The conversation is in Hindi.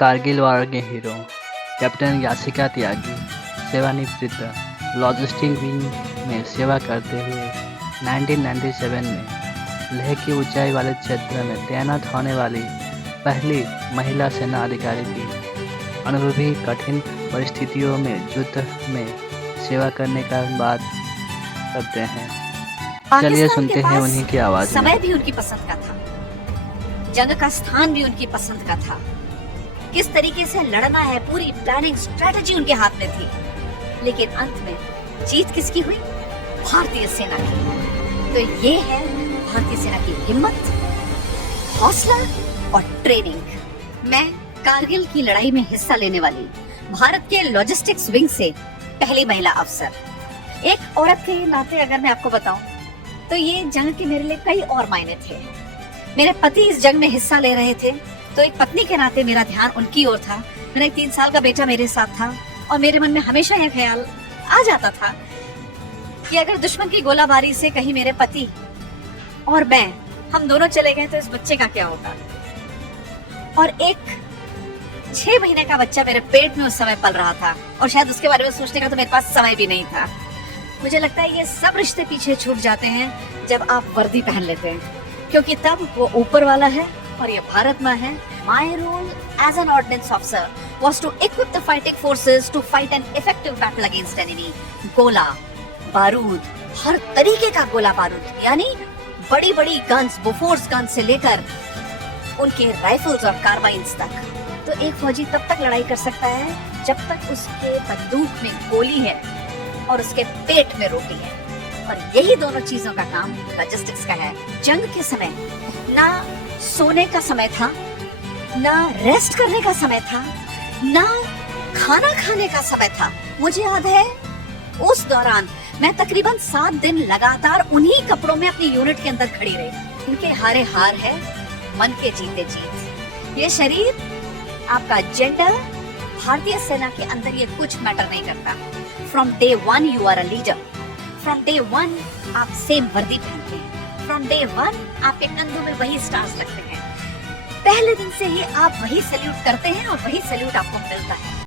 कारगिल वॉर के हीरो कैप्टन यासिका त्यागी सेवानिवृत्त लॉजिस्टिक विंग में सेवा करते हुए 1997 में लेह की ऊंचाई वाले क्षेत्र में तैनात होने वाली पहली महिला सेना अधिकारी थी। अनुभवी कठिन परिस्थितियों में युद्ध में सेवा करने का बात करते हैं। चलिए पाकिस्तान सुनते के हैं पास उन्हीं की आवाज में। समय भी उनकी पसंद का था, जंग का स्थान भी उनकी पसंद का था, किस तरीके से लड़ना है पूरी प्लानिंग स्ट्रेटजी उनके हाथ में थी। लेकिन अंत में जीत किसकी हुई? भारतीय सेना की। तो ये है भारतीय सेना की हिम्मत, हौसला और ट्रेनिंग। मैं कारगिल की लड़ाई में हिस्सा लेने वाली भारत के लॉजिस्टिक्स विंग से पहली महिला अफसर, एक औरत के नाते अगर मैं आपको बताऊं तो ये जंग के मेरे लिए कई और मायने थे। मेरे पति इस जंग में हिस्सा ले रहे थे, तो एक पत्नी के नाते मेरा ध्यान उनकी ओर था। मेरा एक 3 साल का बेटा मेरे साथ था और मेरे मन में हमेशा यह ख्याल आ जाता था कि अगर दुश्मन की गोलाबारी से कहीं मेरे पति और मैं हम दोनों चले गए तो इस बच्चे का क्या होगा। और एक 6 महीने का बच्चा मेरे पेट में उस समय पल रहा था और शायद उसके बारे में सोचने का तो मेरे पास समय भी नहीं था। मुझे लगता है ये सब रिश्ते पीछे छूट जाते हैं जब आप वर्दी पहन लेते हैं, क्योंकि तब वो ऊपर वाला है और ये भारत माँ है। My role as an ordnance officer was to equip the fighting forces to fight an effective battle against enemy. गोला बारूद, हर तरीके का गोला बारूद, यानी बड़ी बड़ी गन्स, बोफोर्स गन से लेकर उनके राइफल्स और कार्बाइन्स तक। तो एक फौजी तब तक लड़ाई कर सकता है जब तक उसके बंदूक में गोली है और उसके पेट में रोटी है। और यही दोनों चीजों का काम लॉजिस्टिक्स का है। जंग के समय ना सोने का समय था, ना रेस्ट करने का समय था, ना खाना खाने का समय था। मुझे याद है उस दौरान मैं तकरीबन 7 दिन लगातार उन्हीं कपड़ों में अपनी यूनिट के अंदर खड़ी रही। इनके हारे हार है, मन के जीते जीत। ये शरीर, आपका जेंडर, भारतीय सेना के अंदर ये कुछ मैटर नहीं करता। From day 1 you are a leader. From day 1 आप सेम वर्दी पहनते हैं। फ्रॉम डे 1 आपके कंधों में वही स्टार्स लगते हैं। पहले दिन से ही आप वही सैल्यूट करते हैं और वही सैल्यूट आपको मिलता है।